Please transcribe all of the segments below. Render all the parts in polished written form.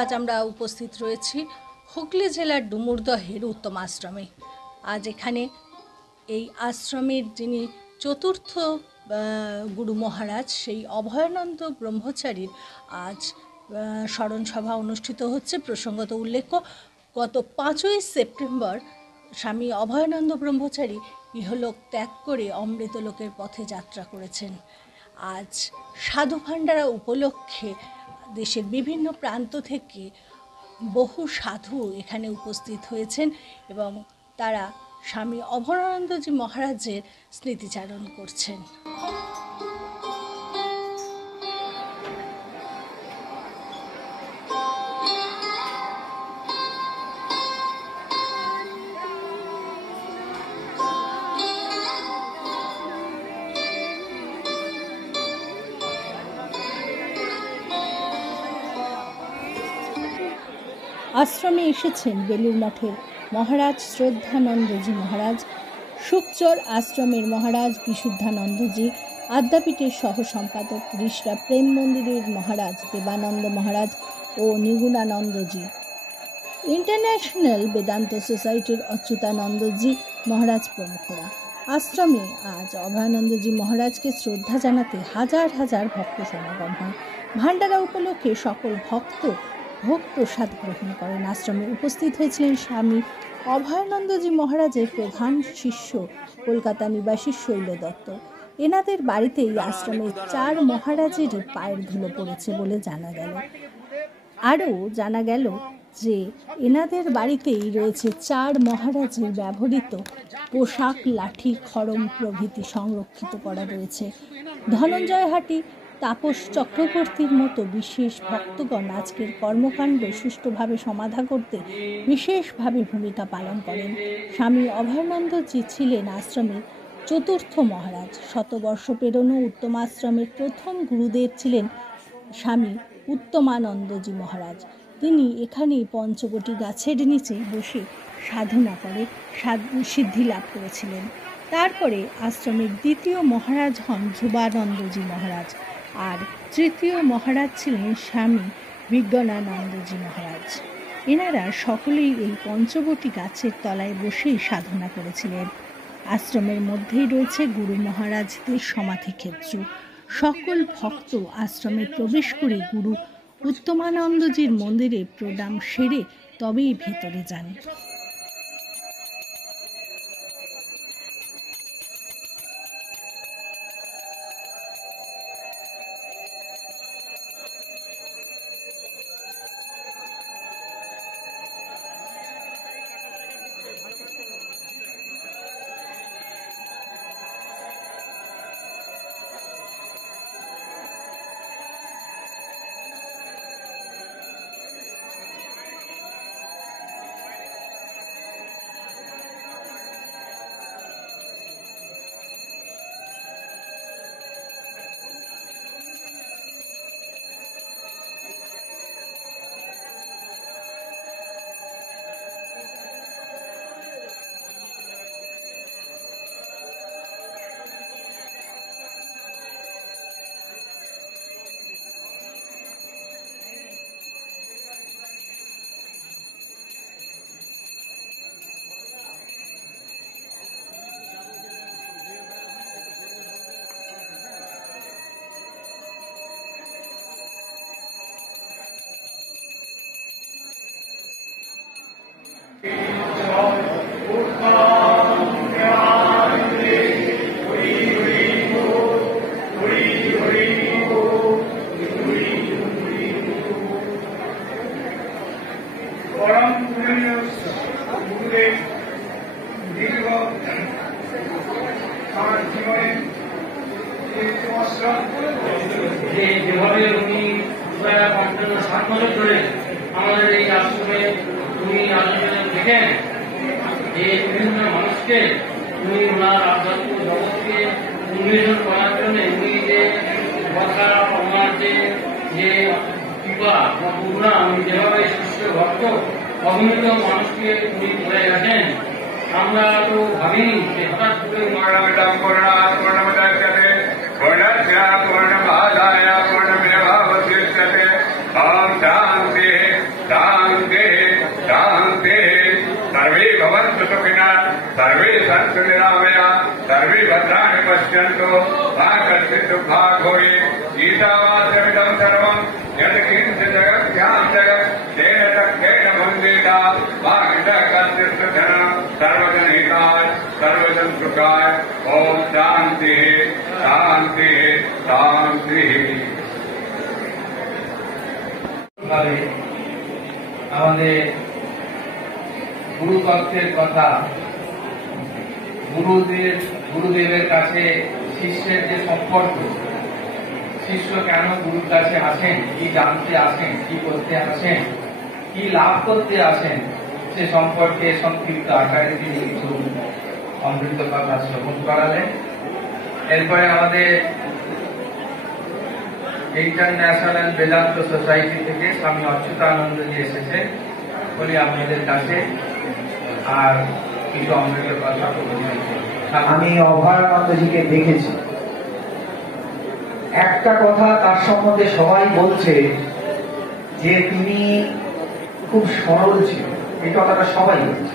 আজ আমরা উপস্থিত রয়েছি হুগলি জেলার ডুমুরদহের উত্তম আশ্রমে। আজ এখানে এই আশ্রমের যিনি চতুর্থ গুরু মহারাজ সেই অভয়ানন্দ ব্রহ্মচারীর আজ স্মরণ সভা অনুষ্ঠিত হচ্ছে। প্রসঙ্গত উল্লেখ্য, গত 5ই সেপ্টেম্বর স্বামী অভয়ানন্দ ব্রহ্মচারী ইহলোক ত্যাগ করে অমৃতলোকের পথে যাত্রা করেছেন। আজ সাধু ভাণ্ডারা উপলক্ষে দেশের বিভিন্ন প্রান্ত থেকে বহু সাধু এখানে উপস্থিত হয়েছেন এবং তারা স্বামী অভয়ানন্দজি মহারাজের স্মৃতিচারণ করছেন। আশ্রমে এসেছেন বেলুর মঠের মহারাজ শ্রদ্ধানন্দজি মহারাজ, শুকচর আশ্রমের মহারাজ বিশুদ্ধানন্দজি, আদ্যাপীঠের সহ সম্পাদক ঋষরা প্রেম মন্দিরের মহারাজ দেবানন্দ মহারাজ ও নিগুণানন্দজি, ইন্টারন্যাশনাল বেদান্ত সোসাইটির অচ্যুতানন্দজি মহারাজ প্রমুখরা। আশ্রমে আজ অভয়ানন্দজি মহারাজকে শ্রদ্ধা জানাতে হাজার হাজার ভক্ত সমাগম হয়। ভান্ডারা উপলক্ষে সকল ভক্ত ভোগ প্রসাদ গ্রহণ করেন। আশ্রমে উপস্থিত হয়েছিলেন স্বামী অভয়ানন্দজি মহারাজের প্রধান শিষ্য কলকাতা নিবাসী শৈল দত্ত। এনাদের বাড়িতেই আশ্রমের 4 মহারাজেরই পায়ের ধুলো পড়েছে বলে জানা গেল। আরও জানা গেল যে এনাদের বাড়িতেই রয়েছে 4 মহারাজের ব্যবহৃত পোশাক, লাঠি, খড়ম প্রভৃতি সংরক্ষিত করা রয়েছে। ধনঞ্জয় হাটি, তাপস চক্রবর্তীর মতো বিশেষ ভক্তগণ আজকের কর্মকাণ্ড সুষ্ঠুভাবে সমাধা করতে বিশেষভাবে ভূমিকা পালন করেন। স্বামী অভয়ানন্দজি ছিলেন আশ্রমের চতুর্থ মহারাজ। শতবর্ষ পেরোনো উত্তম আশ্রমের প্রথম গুরুদেব ছিলেন স্বামী উত্তমানন্দজি মহারাজ। তিনি এখানেই পঞ্চবটি গাছের নিচে বসে সাধনা করে সিদ্ধি লাভ করেছিলেন। তারপরে আশ্রমের দ্বিতীয় মহারাজ হন ধ্রুবানন্দজি মহারাজ, আর তৃতীয় মহারাজ ছিলেন স্বামী বিজ্ঞানানন্দজি মহারাজ। এনারা সকলেই এই পঞ্চবটি গাছের তলায় বসেই সাধনা করেছিলেন। আশ্রমের মধ্যেই রয়েছে গুরু মহারাজদের সমাধিক্ষেত্র। সকল ভক্ত আশ্রমে প্রবেশ করে গুরু উত্তমানন্দজির মন্দিরে প্রণাম সেরে তবেই ভেতরে যান। যেভাবে উনি 7 বছর ধরে আমাদের এই আশ্রমে উনি আলোচনা দেখেন যে বিভিন্ন মানুষকে উনি ওনার আধ্যাত্মিক জগৎকে উন্মেষণ করার জন্য উনি যে কথা ওনার যে কৃপা বা করুণা উনি যেভাবে শিষ্য ভক্ত অগণিত মানুষকে উনি ধরে রাখেন, আমরা তো ভাবিনি যে হঠাৎ করে सन्तु निरामया सर्वे भद्राणि पश्यन्तु मा कश्चित् दुःखात् भवेत् गीतावाक्यमिदं सर्वं यत् किञ्चित् जगत्यां तेन तत्तेन भुञ्जीत वागिदः कश्चित् धनं सर्वजनहिताय सर्वजनसुखाय ॐ शान्तिः शान्तिः शान्तिः। আমাদের গুরুতত্ত্বের কথা, গুরুদেবের কাছে শিষ্যের যে সম্পর্ক, শিষ্য কেন গুরুর কাছে আসেন, কি জানতে আসেন, কি করতে আসেন, কি লাভ করতে আসেন, সে সম্পর্কে সংক্ষিপ্ত আকারে তিনি কিছু অমৃত কথা শ্রবণ করালেন। এরপরে আমাদের ইন্টারন্যাশনাল বেদান্ত সোসাইটি থেকে স্বামী অচ্যুতানন্দজি এসেছেন, বলি আপনাদের কাছে আর কিছু অমৃতের কথা বলবেন। আমি অভয়ানন্দজিকে দেখেছি, একটা কথা তার সম্বন্ধে সবাই বলছে যে তিনি খুব সরল ছিলেন, এই কথাটা সবাই বলছে।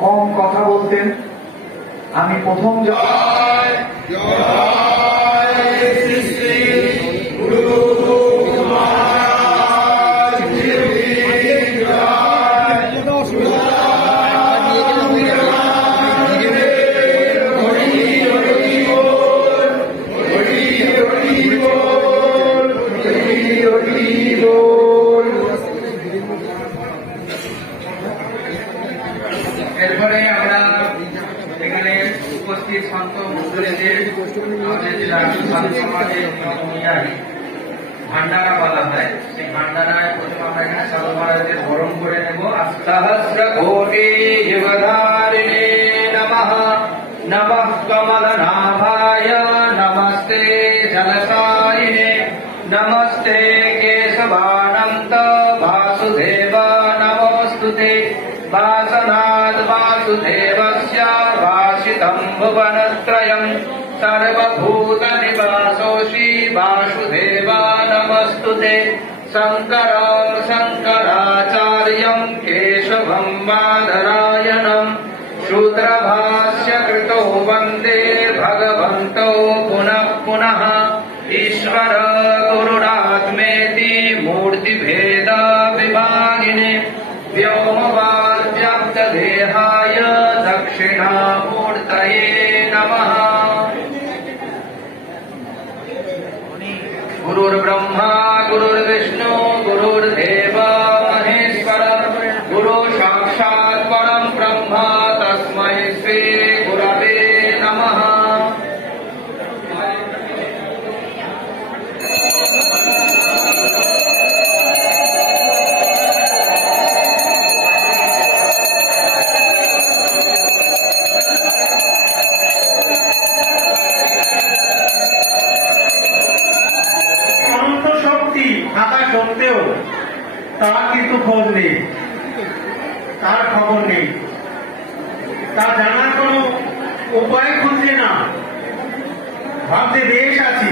কম কথা বলতেন। আমি প্রথম এরপরে আমরা এখানে উপস্থিত সন্ত মুসলিমদের আমাদের জেলা সমাজের ভান্ডারা বলা হয়, সেই ভান্ডারায় প্রথম আমরা এখানে সাধু মহারাজদের বরণ করে নেব। সহস্র কোটি যুগধারিণে নমঃ, নমঃ কমলনাভায়, নমস্তে জলসায়িনে, নমস্তে কেশবানন্ত বাসুদেব, নমস্তুতে वासनाद् वासुदेवस्य वासितं भुवनत्रयं सर्वभूतनिवासोऽसि वासुदेव नमस्तुते। शङ्कर शङ्कराचार्यं केशवं बादरायणं शूद्रभाष्य कृतो वन्दे भगवन्तो पुनः पुनः। ईश्वर गुरुरात्मेति मूर्तिभेद विभागिने व्योमवाद्व्याप्तदेहाय दक्षिणामूर्तये नमः। गुरुर्ब्रह्मा गुरुर्विष्णु गुरुर्देव महेश्वर, गुरु साक्षात् परं ब्रह्म तस्मै श्री गुरवे नमः। থাকা সত্ত্বেও তার কিন্তু খোঁজ নেই, তার খবর নেই, তা জানার কোনো উপায় খুঁজছে না, ভাবতে বেশ আছি।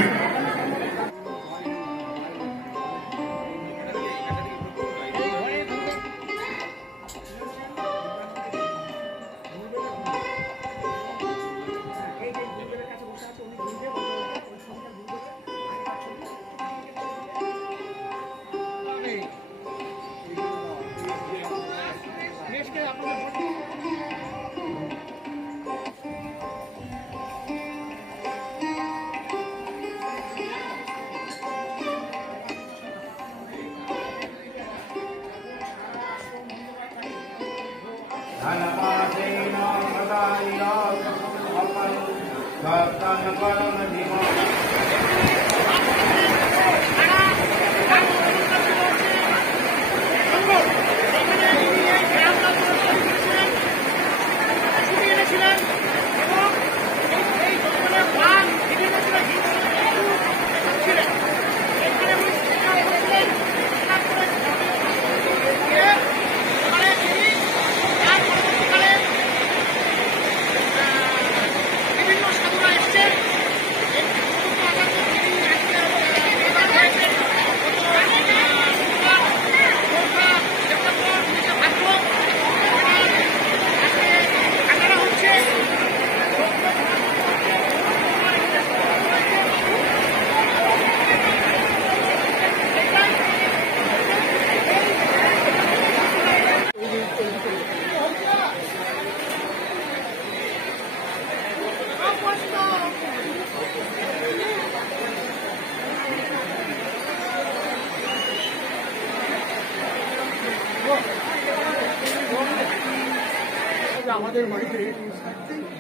আমাদের বাড়িতে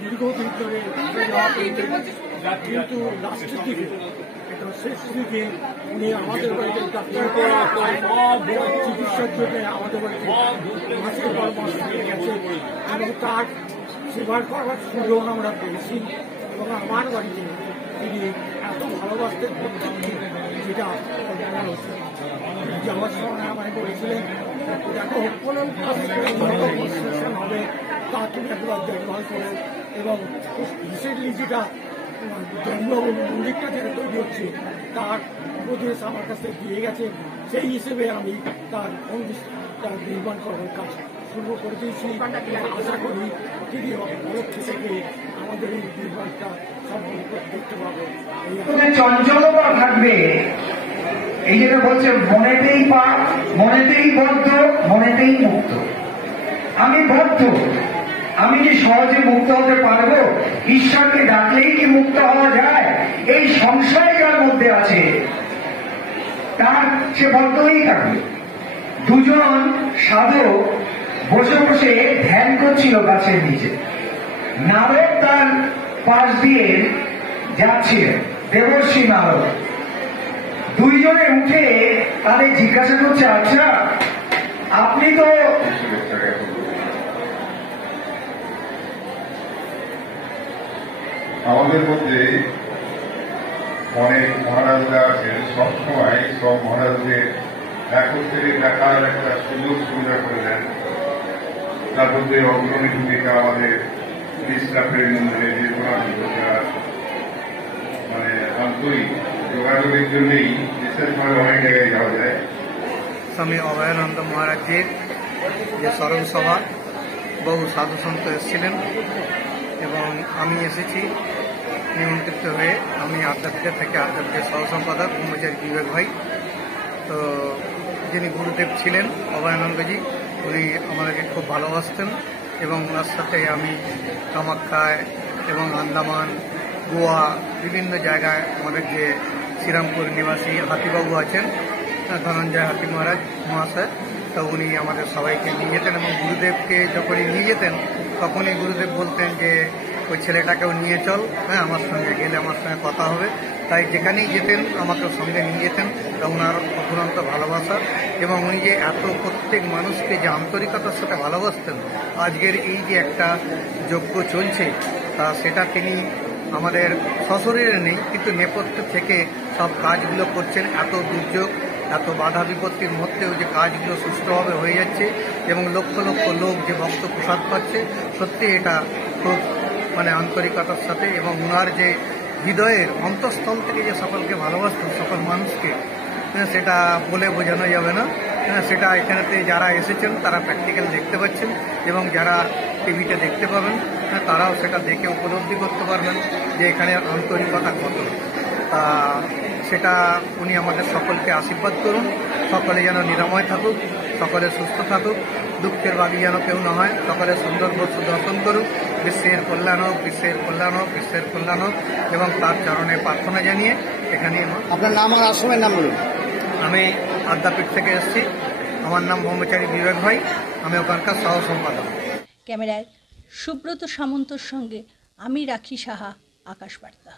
দীর্ঘদিন ধরে যাওয়া কিন্তু লাস্টের দিকে শেষ দিকে উনি আমাদের বাড়িতে ডাক্তার চিকিৎসার জন্য আমাদের বাড়িতে মাসের পর মাস নিয়ে গেছে এবং তার সেবার করার সুযোগ আমরা পেয়েছি এবং আমার বাড়িতে তিনি এত ভালোবাসতেন প্রত্যেককে যেটা যাওয়ার সময় আমায় বলেছিলেন দেখো কনস্ট্রাকশন হবে তা তুমি একবার দেখভাল করো এবং রিসেন্টলি যেটা জন্মবাবু মন্দিরটা যেটা তৈরি হচ্ছে তার উপদেশ আমার কাছে দিয়ে গেছে সেই হিসেবে আমি তার মন্দিরটা নির্মাণ করার কাজ শুরু করে দিয়েছি আশা করি তিনি পরক্ষে থেকে আমাদের এই নির্মাণটা সম্পূর্ণ দেখতে পাবো। চঞ্চলতা থাকবে, এই যেটা বলছে মনেতেই পাপ, মনেতেই বদ্ধ, মনেতেই মুক্ত। আমি বদ্ধ, আমি কি সহজে মুক্ত হতে পারবো? ঈশ্বরকে ডাকলেই কি মুক্ত হওয়া যায়? এই সংশয় যার মধ্যে আছে তার সে বদ্ধই থাকবে। দুজন সাধক বসে বসে ধ্যান করছিল গাছের নিচে। নারদ তার পাশ দিয়ে যাচ্ছিলেন, দেবর্ষী নারদ। দুইজনে উঠে তাদের জিজ্ঞাসা করছে, আচ্ছা আপনি তো আমাদের মধ্যে অনেক মহারাজরা আছেন, সবসময় সব মহারাজদের একত্রে দেখার একটা সুযোগ সুবিধা করে দেন। তার মধ্যে অগ্রণী ভূমিকা আমাদের ইসলামের মধ্যে যে মানে আন্তরিক যোগাযোগের জন্যই বিশেষভাবে অনেক জায়গায় যাওয়া যায়। স্বামী অভয়ানন্দ মহারাজের যে স্মরণ সভা বহু সাধু সন্ত এসেছিলেন এবং আমি এসেছি নিমন্ত্রিত হয়ে। আমি আদ্যাপীঠের থেকে আদ্যাপীঠের সহ সম্পাদক ব্রহ্মচারী বিবেক ভাই। তো যিনি গুরুদেব ছিলেন অভয়ানন্দজি, উনি আমাদেরকে খুব ভালোবাসতেন এবং ওনার সাথে আমি কামাখ্যায় এবং আন্দামান, গোয়া বিভিন্ন জায়গায় আমাদের যে শ্রীরামপুর নিবাসী হাতিবাবু আছেন, ধনঞ্জয় হাতি মহারাজ মহাশয়, তো উনি আমাদের সবাইকে নিয়ে যেতেন এবং গুরুদেবকে যখনই নিয়ে যেতেন তখনই গুরুদেব বলতেন যে ওই ছেলেটাকেও নিয়ে চল, হ্যাঁ আমার সঙ্গে গেলে আমার সঙ্গে কথা হবে। তাই যেখানেই যেতেন আমাকে সঙ্গে নিয়ে যেতেন। ওনার অফুরন্ত ভালোবাসা এবং উনি যে এত প্রত্যেক মানুষকে যে আন্তরিকতার সাথে ভালোবাসতেন, আজকের এই যে একটা যজ্ঞ চলছে তা সেটা তিনি আমাদের সশরীরে নেই কিন্তু নেপথ্য থেকে সব কাজগুলো করছেন। এত দুর্যোগ, এত বাধা বিপত্তির মধ্যেও যে কাজগুলো সুষ্ঠুভাবে হয়ে যাচ্ছে এবং লক্ষ লক্ষ লোক যে ভক্ত প্রসাদ পাচ্ছে, সত্যি এটা খুব মানে আন্তরিকতার সাথে এবং ওনার যে হৃদয়ের অন্তঃস্থল থেকে যে সকলকে ভালোবাসতেন, সকল মানুষকে, সেটা বলে বোঝানো যাবে না। সেটা এখানেতে যারা এসেছেন তারা প্র্যাকটিক্যাল দেখতে পাচ্ছেন এবং যারা টিভিতে দেখতে পাবেন তারাও সেটা দেখে উপলব্ধি করতে পারবেন যে এখানে আন্তরিকতা কত। সেটা উনি আমাদের সকলকে আশীর্বাদ করুন, সকলে যেন নিরাময় থাকুক, সকলে সুস্থ থাকুক, দুঃখের বাগি যেন কেউ না হয়, সকলে সুন্দর বস্তু দর্শন করুক, বিশ্বের কল্যাণ হোক, বিশ্বের কল্যাণ হোক, বিশ্বের কল্যাণ হোক এবং তার চরণে প্রার্থনা জানিয়ে এখানে আপনার নাম আর আশ্রমের নাম বলুন। আমি আদ্যাপীঠ থেকে এসেছি, আমার নাম ব্রহ্মচারী বিবেক ভাই, আমি ওখানকার সহ সম্পাদক। ক্যামেরায় সুব্রত সামন্তর সঙ্গে আমি রাখি সাহা, আকাশ বার্তা।